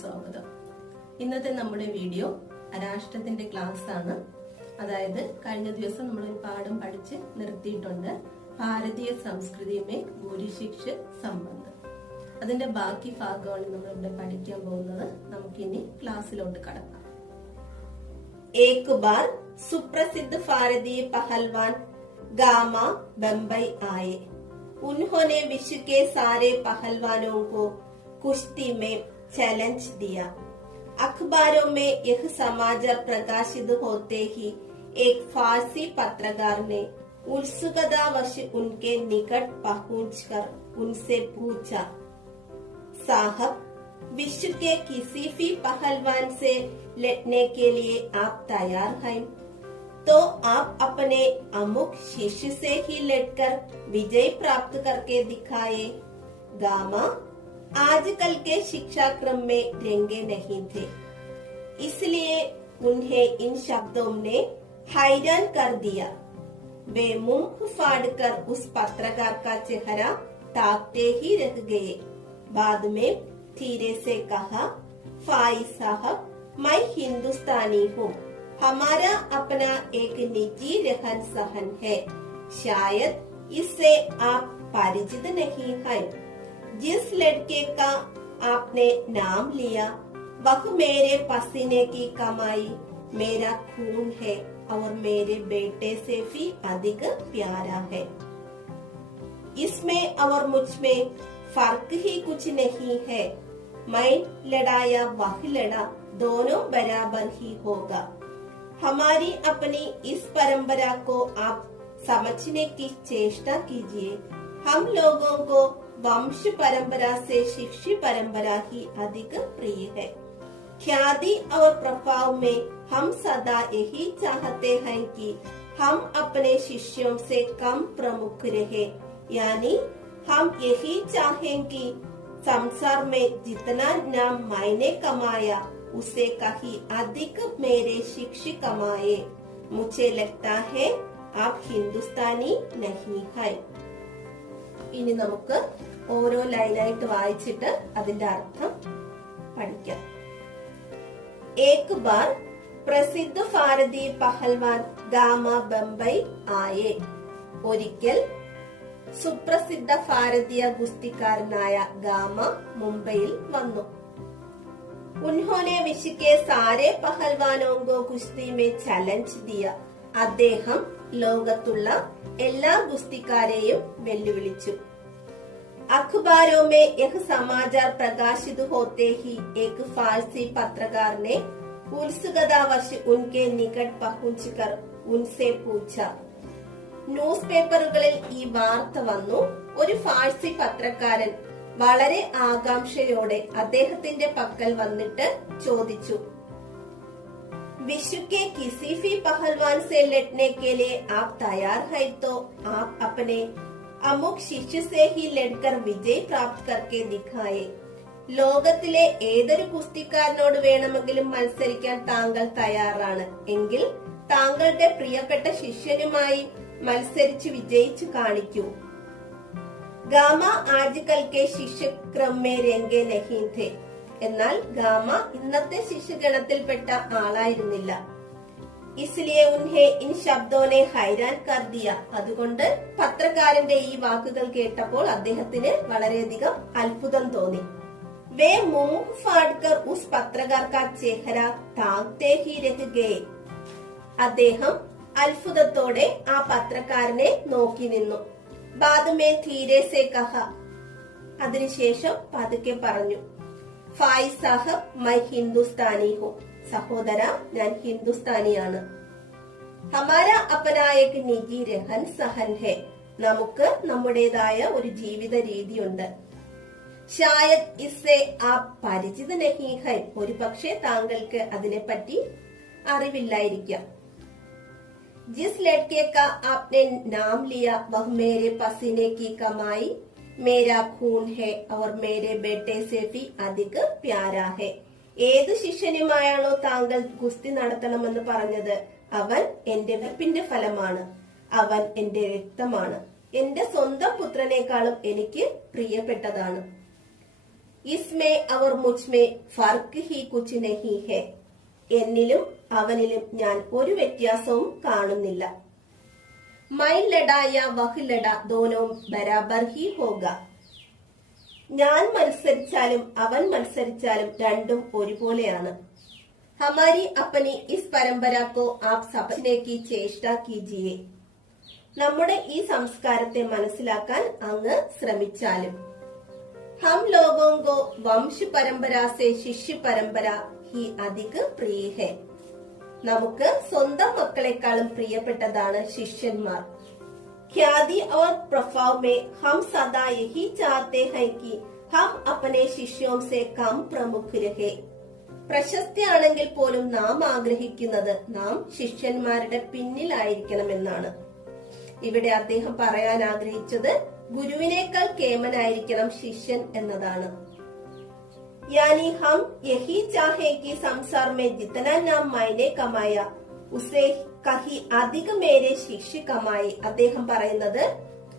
സ്വാഗതം. ഇന്നത്തെ നമ്മുടെ വീഡിയോ അരാഷ്ട്രത്തിന്റെ ക്ലാസ് ആണ്. അതായത് കഴിഞ്ഞ ദിവസം നമ്മൾ ഒരു പാഠം പഠിച്ച് നിർത്തിയിട്ടുണ്ട്. ഭാരതീയ സംസ്കൃതിയുമേ ഗുരു ശിക്ഷ സംബന്ധം. അതിന്റെ ബാക്കി ഭാഗമാണ് നമ്മൾ ഇവിടെ പഠിക്കാൻ പോകുന്നത്. നമുക്കിനി ക്ലാസ്സിലോട്ട് കടക്കാം. एक बार सुप्रसिद्ध भारतीय पहलवान गामा बम्बई आए. उन्होंने विश्व के सारे पहलवानों को कुश्ती में चैलेंज दिया. अखबारों में यह समाचार प्रकाशित होते ही एक फारसी पत्रकार ने उत्सुकतावश उनके निकट पहुंचकर उनसे पूछा, साहब, विश्व के किसी भी पहलवान से लड़ने के लिए आप तैयार हैं? तो आप अपने अमुक शिष्य से ही लड़कर विजय प्राप्त करके दिखाए. गामा आजकल के शिक्षा क्रम में रंगे नहीं थे, इसलिए उन्हें इन शब्दों ने हैरान कर दिया. वे मुंह फाड़कर उस पत्रकार का चेहरा ताकते ही रह गए. बाद में धीरे से कहा, फाई साहब, मैं हिंदुस्तानी हूँ. हमारा अपना एक निजी रहन सहन है. शायद इससे आप परिचित नहीं हैं. जिस लड़के का आपने नाम लिया वह मेरे पसीने की कमाई, मेरा खून है और मेरे बेटे से भी अधिक प्यारा है. इसमें और मुझ में फर्क ही कुछ नहीं है. मैं लड़ा या वह लड़ा, दोनों बराबर ही होगा. हमारी अपनी इस परंपरा को आप समझने की चेष्टा कीजिए. हम लोगों को वंश परंपरा से शिष्य परंपरा ही अधिक प्रिय है. ख्याति और प्रभाव में हम सदा यही चाहते हैं कि हम अपने शिष्यों से कम प्रमुख रहे. यानी हम यही चाहें कि संसार में जितना नाम मैंने कमाया उसे कहीं अधिक मेरे शिष्य कमाए. मुझे लगता है आप हिंदुस्तानी नहीं है. ഇനി നമുക്ക് ഓരോ ലൈനായിട്ട് വായിച്ചിട്ട് അതിന്റെ അർത്ഥം പഠിക്കാം. एक बार प्रसिद्ध भारतीय पहलवान गामा बम्बई आए. ഒരിക്കൽ സുപ്രസിദ്ധ ഭാരതീയ ഗുസ്തിക്കാരനായ ഗാമ മുംബൈയിൽ വന്നു. उन्होंने विश्व के सारे पहलवानों को कुश्ती में चैलेंज दिया. അദ്ദേഹം ലോകത്തുള്ള എല്ലാ ഗുസ്തിക്കാരെയും വെല്ലുവിളിച്ചു. अखबारों में यह समाचार प्रकाशित होते ही एक फारसी पत्रकार ने उत्सुकतावश उनके निकट पहुंचकर उनसे पूछा. ന്യൂസ് പേപ്പറുകളിൽ ഈ വാർത്ത വന്നു. ഒരു ഫാഴ്സി പത്രക്കാരൻ വളരെ ആകാംക്ഷയോടെ അദ്ദേഹത്തിന്റെ പക്കൽ വന്നിട്ട് ചോദിച്ചു, विश्व के किसी भी पहलवान से लड़ने के लिए आप तैयार हैं? तो आप अपने अमुक शिष्य से ही लड़कर विजय प्राप्त करके दिखाए. ലോകത്തിലെ ഏതൊരു കുസ്തിക്കാരനോട് വേണമെങ്കിലും മത്സരിക്കാൻ താങ്കൾ തയ്യാറാണ് എങ്കിൽ താങ്കളുടെ പ്രിയപ്പെട്ട ശിഷ്യനുമായി മത്സരിച്ച് വിജയിച്ചു കാണിക്കൂ. ഗാമ ആജ്കൽ കെ ശിഷ്യക്രം മേ രംഗേ നഹീ ഥേ. എന്നാൽ ഗാമ ഇന്നത്തെ ശിഷ്യഗണത്തിൽപ്പെട്ട ആളായിരുന്നില്ല. ഇസ്ലിയെ ഉൻഹെ ഇൻ ശബ്ദോനെ ഹൈരാൻ കർ ദിയ. അതുകൊണ്ട് പത്രക്കാരന്റെ ഈ വാക്കുകൾ കേട്ടപ്പോൾ അദ്ദേഹത്തിന് വളരെയധികം അത്ഭുതം തോന്നി. വേ മുംഹ് ഫാഡ്കർ ഉസ് പത്രകാർ കാ ചെഹര താക്തേ ഹി രഹ് ഗയേ. അദ്ദേഹം അത്ഭുതത്തോടെ ആ പത്രക്കാരനെ നോക്കി നിന്നു. ബാദ് മേ ധീരെ സേ കഹ. അതിനുശേഷം പതുക്കെ പറഞ്ഞു, ഫായ് സാഹബ്, മൈ ഹിന്ദുസ്ഥാനി ഹൂ. സഹോദര, ഞാൻ ഹിന്ദുസ്ഥാനിയാണ്. ഹമാര അപനാ ഏക് നിജി രഹൻ സഹൻ ഹെ. നമുക്ക് നമ്മുടേതായ ഒരു ജീവിത രീതിയുണ്ട്. ഷായദ് ഇസ്സേ ആപ് പരിചിത് നഹീ ഹൈ. ഒരു പക്ഷേ താങ്കൾക്ക് അതിനെപ്പറ്റി അറിവില്ലായിരിക്കാം. जिस लड़के का आपने नाम लिया वह मेरे पसीने की कमाई, मेरा खून है और मेरे बेटे से भी अधिक प्यारा है. ഏത് ശിഷ്യനുമായാണോ താങ്കൾ ഗുസ്തി നടത്തണമെന്ന് പറഞ്ഞത് അവൻ എന്റെ വിയർപ്പിന്റെ ഫലമാണ്, അവൻ എന്റെ രക്തമാണ്, എന്റെ സ്വന്തം പുത്രനേക്കാളും എനിക്ക് പ്രിയപ്പെട്ടതാണ്. इसमें और मुझमें फर्क ही कुछ नहीं है. എന്നിലും അവനിലും ഞാൻ ഒരു വ്യത്യാസവും കാണുന്നില്ല. मैं लड़ा या वह लड़ा दोनों बराबर ही होगा. ഞാൻ മത്സരിച്ചാലും അവൻ മത്സരിച്ചാലും രണ്ടും ഒരുപോലെയാണ്. हमारी अपनी इस परंपरा को आप समझने की चेष्टा कीजिए. നമ്മുടെ ഈ സംസ്കാരത്തെ മനസ്സിലാക്കാൻ അങ്ങ് ശ്രമിച്ചാലും. हम लोगों को वंश परंपरा से शिष्य परंपरा ही अधिक प्रिय है. നമുക്ക് സ്വന്തം മക്കളെക്കാളും പ്രിയപ്പെട്ടതാണ് ശിഷ്യന്മാർ. ख्याति और प्रभाव में हम सदा यही चाहते हैं कि हम अपने शिष्यों से कम प्रमुख रहे. പ്രശസ്തിയാണെങ്കിൽ പോലും നാം ആഗ്രഹിക്കുന്നത് നാം ശിഷ്യന്മാരുടെ പിന്നിലായിരിക്കണമെന്നാണ്. ഇവിടെ അദ്ദേഹം പറയാൻ ആഗ്രഹിച്ചത് ഗുരുവിനേക്കാൾ കേമനായിരിക്കണം ശിഷ്യൻ എന്നതാണ്. यानी हम यही चाहे कि संसार में जितना नाम मायने कमाया उसे कहीं अधिक मेरे शिष्य कमाए. അദ്ദേഹം പറയുന്നത്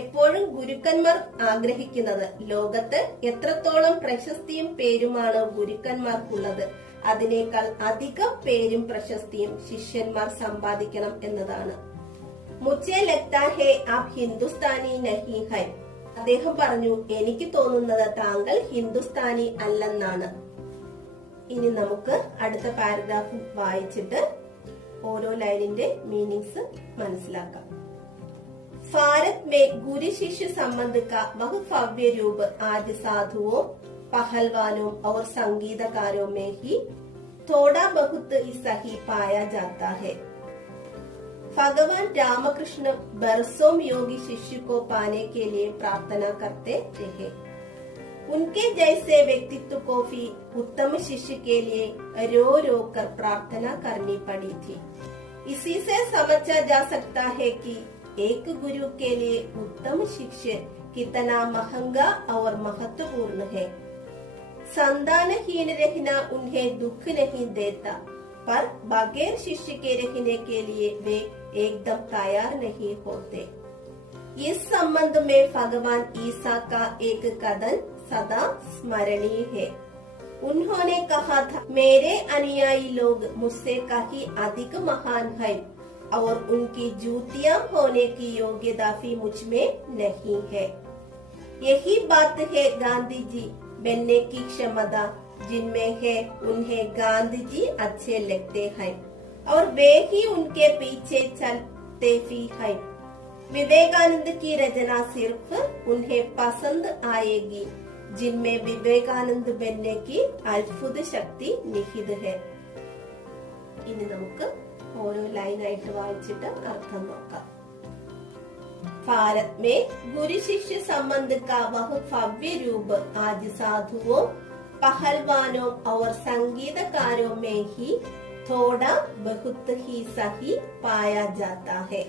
എപ്പോഴും ഗുരുക്കന്മാർ ആഗ്രഹിക്കുന്നത് ലോകത്ത് എത്രത്തോളം പ്രശസ്തിയും പേരുമാണ് ഗുരുക്കന്മാർക്കുള്ളത് അതിനേക്കാൾ അധികം പേരും പ്രശസ്തിയും ശിഷ്യന്മാർ സമ്പാദിക്കണം എന്നതാണ്. മുझे लगता है आप हिंदुस्तानी नहीं है. അദ്ദേഹം പറഞ്ഞു എനിക്ക് തോന്നുന്നത് താങ്കൾ ഹിന്ദുസ്ഥാനി അല്ലെന്നാണ്. ഇനി നമുക്ക് അടുത്ത പാരഗ്രാഫ് വായിച്ചിട്ട് ഓരോ ലൈനിന്റെ മീനിങ്സ് മനസ്സിലാക്കാം. भारत में गुरु शिष्य संबंध का वह भव्य रूप आज साधुओं, पहलवानों और संगीतकारों में ही थोड़ा बहुत सही पाया जाता है. भगवान रामकृष्ण बरसों योगी शिष्य को पाने के लिए प्रार्थना करते रहे. उनके जैसे व्यक्तित्व को भी उत्तम शिष्य के लिए रो रो कर प्रार्थना करनी पड़ी थी. इसी से समझा जा सकता है कि एक गुरु के लिए उत्तम शिष्य कितना महंगा और महत्वपूर्ण है. संतानहीन रहना उन्हें दुख नहीं देता, पर बगैर शिष्य के रहने के लिए वे एकदम तैयार नहीं होते. इस संबंध में भगवान ईसा का एक कथन सदा स्मरणीय है. उन्होंने कहा था, मेरे अनुयायी लोग मुझसे कहीं अधिक महान है और उनकी जूतियां होने की योग्यता भी मुझ में नहीं है. यही बात है गांधी जी बनने की क्षमता जिनमें है. उन्हें गांधी जी अच्छे लगते हैं और वे ही उनके पीछे चलते भी हैं. विवेकानंद की रचना सिर्फ उन्हें पसंद आएगी जिनमें विवेकानंद बनने की अद्भुत शक्ति निहित है. ഇനി നമുക്ക് ഓരോ ലൈനായിട്ട് വായിച്ചിട്ട് അർത്ഥം നോക്കാം. भारत में गुरु शिष्य संबंध का वह भव्य रूप आज साधुओं, पहलवानों और संगीतकारों में ही थोड़ा बहुत ही सही पाया जाता है.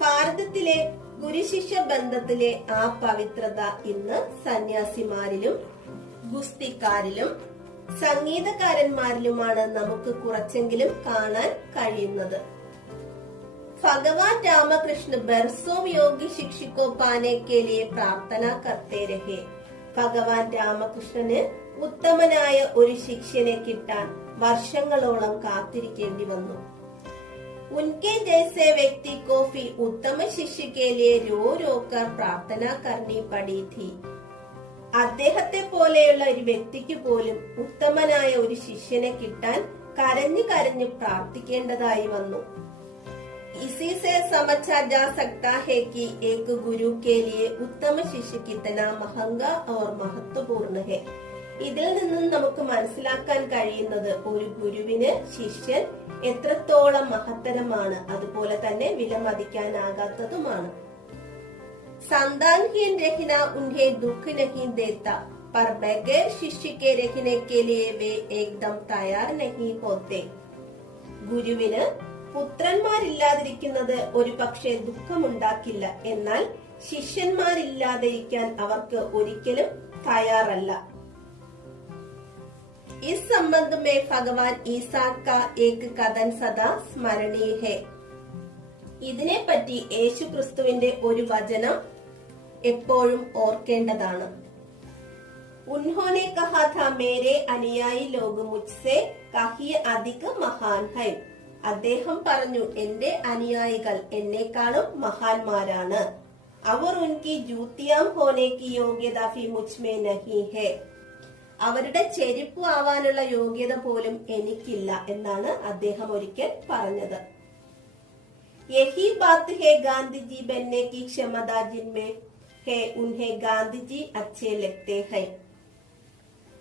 ഭാരതത്തിലെ ഗുരുശിഷ്യ ബന്ധത്തിലെ ആ പവിത്രത ഇന്ന് സന്യാസിമാരിലും ഗുസ്തിക്കാരിലും സംഗീതകാരന്മാരിലുമാണ് നമുക്ക് കുറച്ചെങ്കിലും കാണാൻ കഴിയുന്നത്. भगवान रामकृष्ण बरसों योगी शिष्य को पाने के लिए प्रार्थना करते रहे. ഭഗവാൻ രാമകൃഷ്ണന് ഉത്തമനായ ഒരു ശിഷ്യനെ കിട്ടാൻ വർഷങ്ങളോളം കാത്തിരിക്കേണ്ടി വന്നു. उनके जैसे व्यक्ति को भी उत्तम शिष्य के लिए रो रो कर प्रार्थना करनी पड़ी थी. അദ്ദേഹത്തെ പോലെയുള്ള ഒരു വ്യക്തിക്ക് പോലും ഉത്തമനായ ഒരു ശിഷ്യനെ കിട്ടാൻ കരഞ്ഞു കരഞ്ഞു പ്രാർത്ഥിക്കേണ്ടതായി വന്നു. इसी से समझा जा सकता है कि एक गुरु के लिए उत्तम शिष्य कितना महंगा और महत्वपूर्ण है. ഇതിൽ നിന്നും നമുക്ക് മനസ്സിലാക്കാൻ കഴിയുന്നത് ഒരു ഗുരുവിന് ശിഷ്യൻ എത്രത്തോളം മഹത്തരമാണ്, അതുപോലെ തന്നെ വിലമതിക്കാനാകാത്തതുമാണ്. संतानहीन रहना उन्हें दुख नहीं देता, पर बगैर शिष्य के रहने के लिए वे एकदम तैयार नहीं होते. ഗുരുവിന് പുത്രന്മാരില്ലാതിരിക്കുന്നത് ഒരു പക്ഷേ ദുഃഖമുണ്ടാക്കില്ല, എന്നാൽ ശിഷ്യന്മാരില്ലാതിരിക്കാൻ അവർക്ക് ഒരിക്കലും തയ്യാറല്ല. इस संबंध में भगवान ईसा का एक कथन सदा स्मरणीय है. ഇതിനെപ്പറ്റി യേശു ക്രിസ്തുവിന്റെ ഒരു വചനം എപ്പോഴും ഓർക്കേണ്ടതാണ്. उन्होंने कहा था मेरे അനുയായി लोग मुझसे कहीं अधिक महान है. അദ്ദേഹം പറഞ്ഞു എന്റെ അനുയായികൾ എന്നെക്കാളും മഹാന്മാരാണ്. അവർ ഉൻകി ജൂത്തിയാം ഹോനെ കി യോഗ്യത ഫി മുജ്മേ നഹി ഹെ. അവരുടെ ചെരുപ്പ് ആവാനുള്ള യോഗ്യത പോലും എനിക്കില്ല എന്നാണ് അദ്ദേഹം ഒരിക്കൽ പറഞ്ഞത്. യഹി ബാത് ഹെ ഗാന്ധിജി ബൻനെ കി ക്ഷമത ജിൻമേ ഹെ ഉൻഹെ ഗാന്ധിജി അച്ഛേ ലഗ്തേ ഹൈ.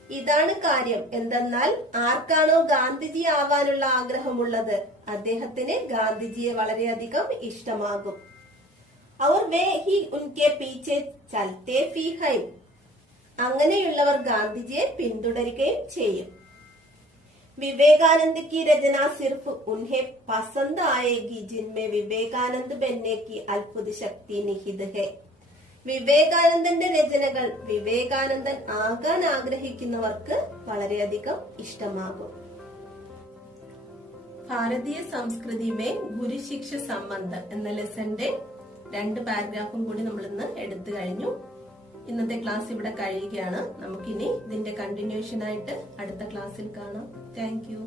ഇതാണ് കാര്യം. എന്തെന്നാൽ ആർക്കാണോ ഗാന്ധിജി ആവാനുള്ള ആഗ്രഹമുള്ളത് അദ്ദേഹത്തിന് ഗാന്ധിജിയെ വളരെയധികം ഇഷ്ടമാകും. അവർ വേ ഹി ഉൻകെ പീച്ചെ ചൽത്തേ ഫീ ഹൈ. അങ്ങനെയുള്ളവർ ഗാന്ധിജിയെ പിന്തുടരുകയും ചെയ്യും. വിവേകാനന്ദ് की रचना सिर्फ उन्हें पसंद आएगी जिनमें विवेकानंद बनने की अद्भुत शक्ति निहित है. വിവേകാനന്ദന്റെ രചനകൾ വിവേകാനന്ദൻ ആകാൻ ആഗ്രഹിക്കുന്നവർക്ക് വളരെയധികം ഇഷ്ടമാകും. ഭാരതീയ സംസ്കൃതിമേ ഗുരുശിക്ഷ സംബന്ധ എന്ന ലെസന്റെ 2 പാരഗ്രാഫും കൂടി നമ്മൾ ഇന്ന് എടുത്തു കഴിഞ്ഞു. ഇന്നത്തെ ക്ലാസ് ഇവിടെ കഴിയുകയാണ്. നമുക്കിനി ഇതിന്റെ കണ്ടിന്യൂഷൻ ആയിട്ട് അടുത്ത ക്ലാസ്സിൽ കാണാം. Thank you.